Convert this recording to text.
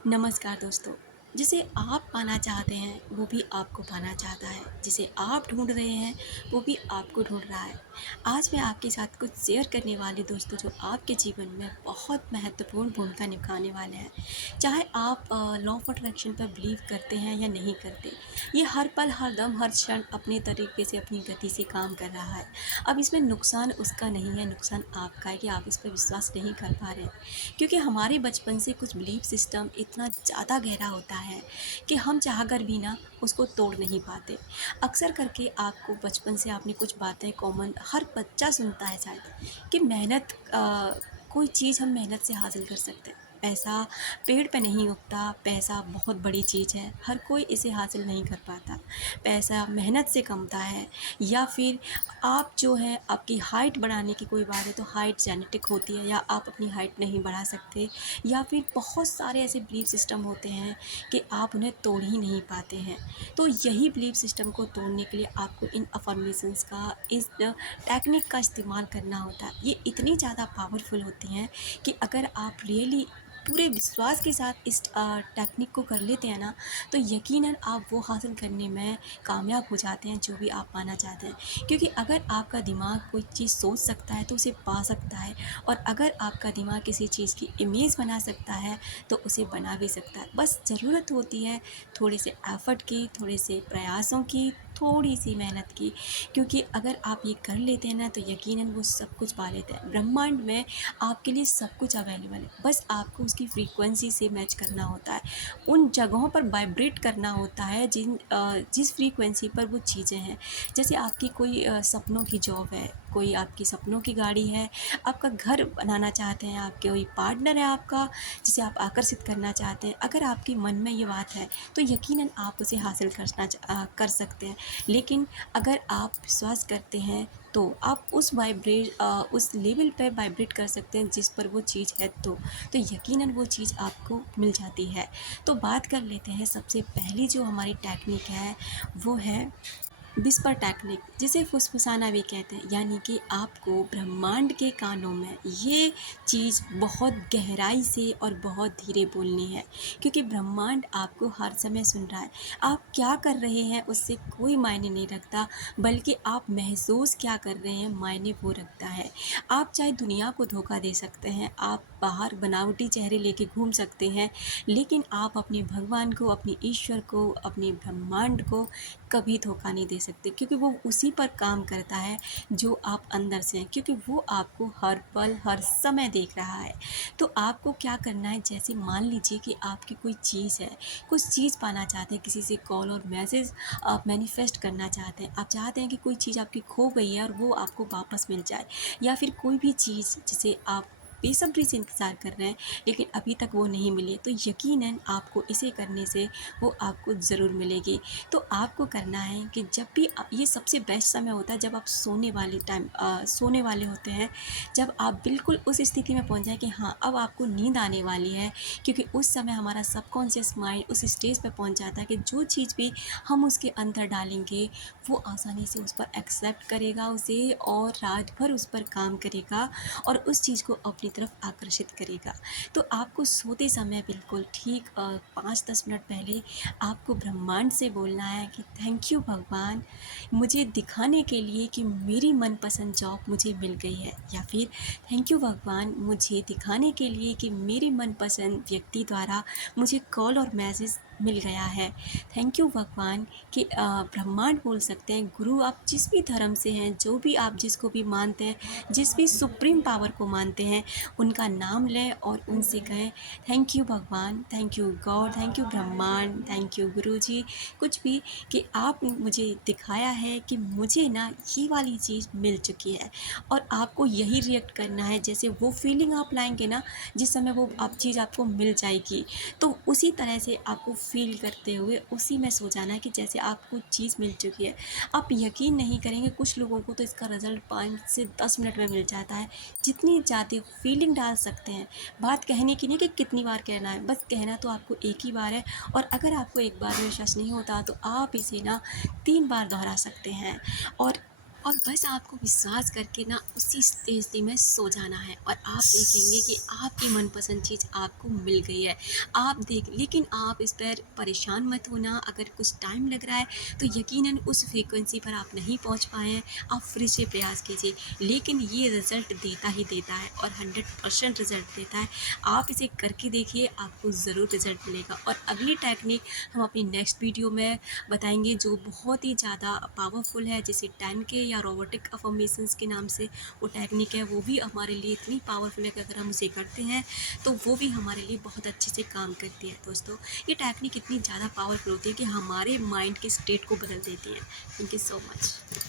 नमस्कार दोस्तों। जिसे आप पाना चाहते हैं वो भी आपको पाना चाहता है, जिसे आप ढूंढ रहे हैं वो भी आपको ढूंढ रहा है। आज मैं आपके साथ कुछ शेयर करने वाली दोस्तों जो आपके जीवन में बहुत महत्वपूर्ण भूमिका निभाने वाले हैं। चाहे आप लॉ ऑफ अट्रैक्शन पर बिलीव करते हैं या नहीं करते, ये हर पल हर दम हर क्षण अपने तरीके से अपनी गति से काम कर रहा है। अब इसमें नुकसान उसका नहीं है, नुकसान आपका है कि आप इस पर विश्वास नहीं कर पा रहे हैं। क्योंकि हमारे बचपन से कुछ बिलीफ सिस्टम इतना ज़्यादा गहरा होता है कि हम चाहकर भी ना उसको तोड़ नहीं पाते। अक्सर करके आपको बचपन से आपने कुछ बातें कॉमन हर बच्चा सुनता है शायद कि मेहनत कोई चीज़ हम मेहनत से हासिल कर सकते हैं। पैसा पेड़ पे नहीं उगता, पैसा बहुत बड़ी चीज़ है, हर कोई इसे हासिल नहीं कर पाता। पैसा मेहनत से कमता है। या फिर आप जो है आपकी हाइट बढ़ाने की कोई बात है तो हाइट जेनेटिक होती है या आप अपनी हाइट नहीं बढ़ा सकते। या फिर बहुत सारे ऐसे बिलीफ सिस्टम होते हैं कि आप उन्हें तोड़ ही नहीं पाते हैं। तो यही बिलीफ सिस्टम को तोड़ने के लिए आपको इन अफर्मेशंस का, इस टेक्निक का इस्तेमाल करना होता है। ये इतनी ज़्यादा पावरफुल होती हैं कि अगर आप रियली पूरे विश्वास के साथ इस टेक्निक को कर लेते हैं ना, तो यकीनन आप वो हासिल करने में कामयाब हो जाते हैं जो भी आप पाना चाहते हैं। क्योंकि अगर आपका दिमाग कोई चीज़ सोच सकता है तो उसे पा सकता है, और अगर आपका दिमाग किसी चीज़ की इमेज बना सकता है तो उसे बना भी सकता है। बस ज़रूरत होती है थोड़े से एफ़र्ट की, थोड़े से प्रयासों की, थोड़ी सी मेहनत की। क्योंकि अगर आप ये कर लेते हैं ना तो यकीनन वो सब कुछ पा लेते हैं। ब्रह्मांड में आपके लिए सब कुछ अवेलेबल है, बस आपको उसकी फ्रीक्वेंसी से मैच करना होता है। उन जगहों पर वाइब्रेट करना होता है जिस फ्रीक्वेंसी पर वो चीज़ें हैं। जैसे आपकी कोई सपनों की जॉब है, कोई आपकी सपनों की गाड़ी है, आपका घर बनाना चाहते हैं, आपके कोई पार्टनर है आपका जिसे आप आकर्षित करना चाहते हैं। अगर आपके मन में ये बात है तो यकीनन आप उसे हासिल कर सकते हैं। लेकिन अगर आप विश्वास करते हैं तो आप उस लेवल पे वाइब्रेट कर सकते हैं जिस पर वो चीज़ है। तो यकीनन वो चीज़ आपको मिल जाती है। तो बात कर लेते हैं, सबसे पहली जो हमारी टेक्निक है वो है विस्पर टेक्निक, जिसे फुसफुसाना भी कहते हैं। यानी कि आपको ब्रह्मांड के कानों में ये चीज़ बहुत गहराई से और बहुत धीरे बोलनी है। क्योंकि ब्रह्मांड आपको हर समय सुन रहा है। आप क्या कर रहे हैं उससे कोई मायने नहीं रखता, बल्कि आप महसूस क्या कर रहे हैं मायने वो रखता है। आप चाहे दुनिया को धोखा दे सकते हैं, आप बाहर बनावटी चेहरे लेके घूम सकते हैं, लेकिन आप अपने भगवान को, अपने ईश्वर को, अपने ब्रह्मांड को कभी धोखा नहीं दे सकते। क्योंकि वो उसी पर काम करता है जो आप अंदर से हैं, क्योंकि वो आपको हर पल हर समय देख रहा है। तो आपको क्या करना है, जैसे मान लीजिए कि आपकी कोई चीज़ है, कुछ चीज़ पाना चाहते हैं, किसी से कॉल और मैसेज आप मैनिफेस्ट करना चाहते हैं, आप चाहते हैं कि कोई चीज़ आपकी खो गई है और वो आपको वापस मिल जाए। या फिर कोई भी चीज़ जिसे आप बेसब्री से इंतज़ार कर रहे हैं लेकिन अभी तक वो नहीं मिली, तो यकीनन आपको इसे करने से वो आपको ज़रूर मिलेगी। तो आपको करना है कि जब भी ये सबसे बेस्ट समय होता है जब आप सोने वाले होते हैं, जब आप बिल्कुल उस स्थिति में पहुंच जाए कि हाँ अब आपको नींद आने वाली है। क्योंकि उस समय हमारा सबकॉन्शियस माइंड उस स्टेज पे पहुंच जाता है कि जो चीज़ भी हम उसके अंदर डालेंगे वो आसानी से उस पर एक्सेप्ट करेगा उसे, और रात भर उस पर काम करेगा और उस चीज़ को अपनी तरफ आकर्षित करेगा। तो आपको सोते समय बिल्कुल ठीक 5-10 मिनट पहले आपको ब्रह्मांड से बोलना है कि थैंक यू भगवान, मुझे दिखाने के लिए कि मेरी मनपसंद जॉब मुझे मिल गई है। या फिर थैंक यू भगवान, मुझे दिखाने के लिए कि मेरी मनपसंद व्यक्ति द्वारा मुझे कॉल और मैसेज मिल गया है। थैंक यू भगवान कि ब्रह्मांड बोल सकते हैं, गुरु आप जिस भी धर्म से हैं, जो भी आप जिसको भी मानते हैं, जिस भी सुप्रीम पावर को मानते हैं, उनका नाम लें और उनसे कहें थैंक यू भगवान, thank you God, thank you ब्रह्मांड, थैंक यू गुरुजी, कुछ भी, कि आप मुझे दिखाया है कि मुझे ना ये वाली चीज़ मिल चुकी है। और आपको यही रिएक्ट करना है, जैसे वो फीलिंग आप लाएंगे ना जिस समय वो आप चीज़ आपको मिल जाएगी, तो उसी तरह से आपको फील करते हुए उसी में सो जाना है कि जैसे आपको चीज़ मिल चुकी है। आप यकीन नहीं करेंगे, कुछ लोगों को तो इसका रिज़ल्ट 5 से 10 मिनट में मिल जाता है। जितनी ज़्यादा फीलिंग डाल सकते हैं, बात कहने की नहीं कि कितनी बार कहना है, बस कहना तो आपको एक ही बार है। और अगर आपको एक बार में विश्वास नहीं होता तो आप इसे ना 3 बार दोहरा सकते हैं। और और बस आपको विश्वास करके ना उसी स्थिति में सो जाना है और आप देखेंगे कि आपकी मनपसंद चीज़ आपको मिल गई है। आप देख लेकिन आप इस पर परेशान मत होना, अगर कुछ टाइम लग रहा है तो यकीनन उस फ्रीक्वेंसी पर आप नहीं पहुंच पाए हैं, आप फिर से प्रयास कीजिए, लेकिन ये रिज़ल्ट देता ही देता है और 100% रिज़ल्ट देता है। आप इसे करके देखिए, आपको ज़रूर रिज़ल्ट मिलेगा। और अगली टेक्निक हम अपनी नेक्स्ट वीडियो में बताएंगे जो बहुत ही ज़्यादा पावरफुल है, जिसे 10K या रोबोटिक अफर्मेशंस के नाम से वो टेक्निक है। वो भी हमारे लिए इतनी पावरफुल है कि अगर हम उसे करते हैं तो वो भी हमारे लिए बहुत अच्छे से काम करती है। दोस्तों, ये टेक्निक इतनी ज़्यादा पावरफुल होती है कि हमारे माइंड के स्टेट को बदल देती है। Thank you so much.